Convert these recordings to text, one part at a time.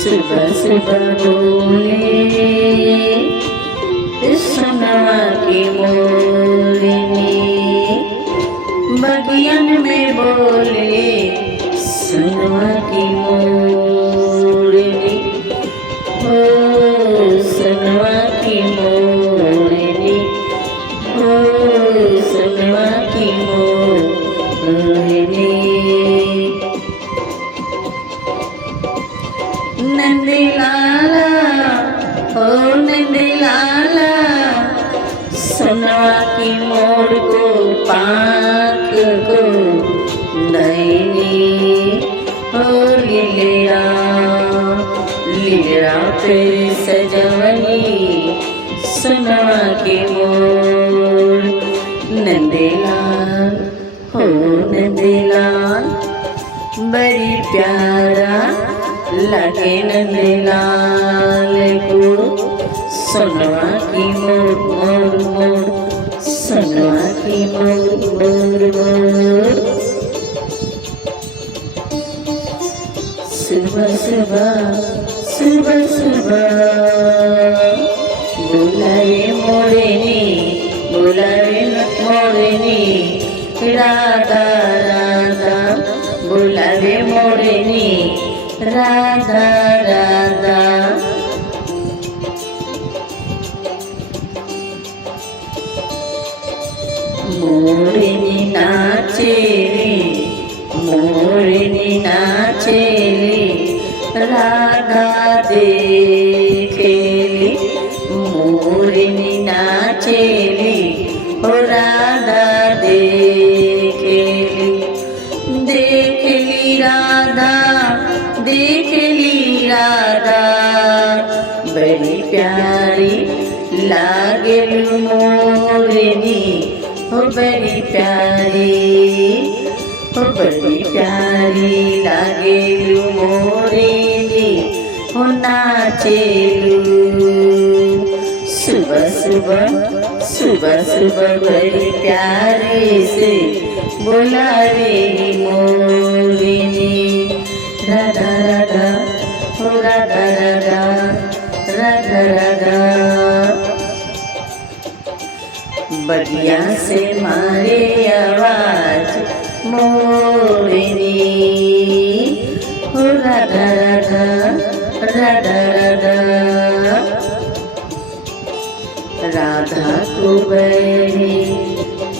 सुबह सुबह बोले सुनवा की मोरनी, बगियन में बोले सुनवा की मोरनी, ओ सुनवा की मोरनी, ओ सुनवा की मोरनी। नंदी लाला ओ नंदी लाला, सुनवा की मोर को पाक को नैनी, ओ लीलिया लीलिया पे सजवनी, सुनवा की मोर। नंदीलाल हो नंदीलाल, बड़ी प्यारा लगे नंदीलाल को, सुनवा की मोर मोर मोर, सुनवा की मोर मोर मोर। सुबह सुबह सुबह सुबह बुलाए मोरनी, बुलाए मोरनी, राधा राधा बुलाए मोरनी, राधा राधा। मोरनी नाचेली, मोरनी नाचेली, राधा देखेली, मोरनी नाचेली, ओ राधा देखेली, देखली राधा, देखली राधा, बड़ी प्यारी लागेल मोरनी, ओ बड़ी प्यारी, ओ बड़ी प्यारी लागेल मोरनी, ओ नाचेलू। सुबह सुबह सुबह सुबह बड़ी प्यारे से बुलावे मोरनी, राधा राधा ओ राधा राधा, राधा राधा। बगिया से मारे आवाज मोरनी, ओ राधा राधा, राधा राधा। राधा को बड़ी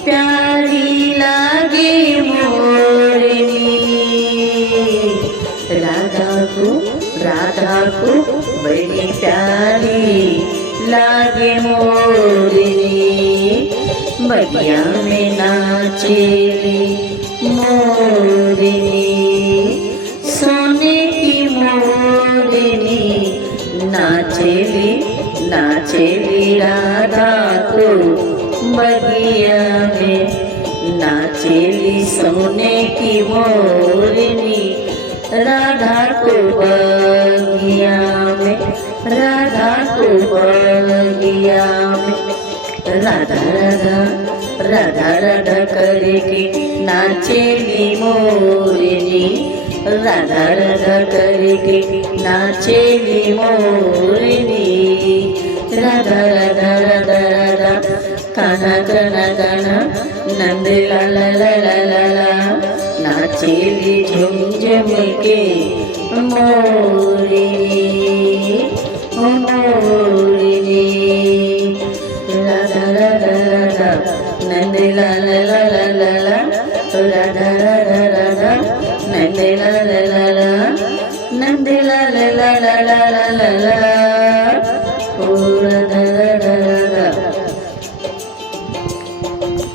प्यारी लागे मोरनी, राधा को बड़ी प्यारी लागे मोरनी, बगिया में नाचेली मोरनी, सोने की मोरनी, नाचेली नाचेली राधा को बगिया में, नाचेली सोने की मोरनी, राधा को बगिया में, राधा को बगिया में। राधा राधा राधा राधा करके नाचेली मोरनी, राधा राधा करके नाचेली मोरनी, राधा राधा राधा राधा। काना काना काना नंद लाला लाला लाला, नाचेली झुम झुम के मोरनी, ओ मोरनी, राधा राधा राधा नंद लाला लाला लाला, राधा राधा राधा नंद लाला लाला, नंद लाला लाला लाला लाला।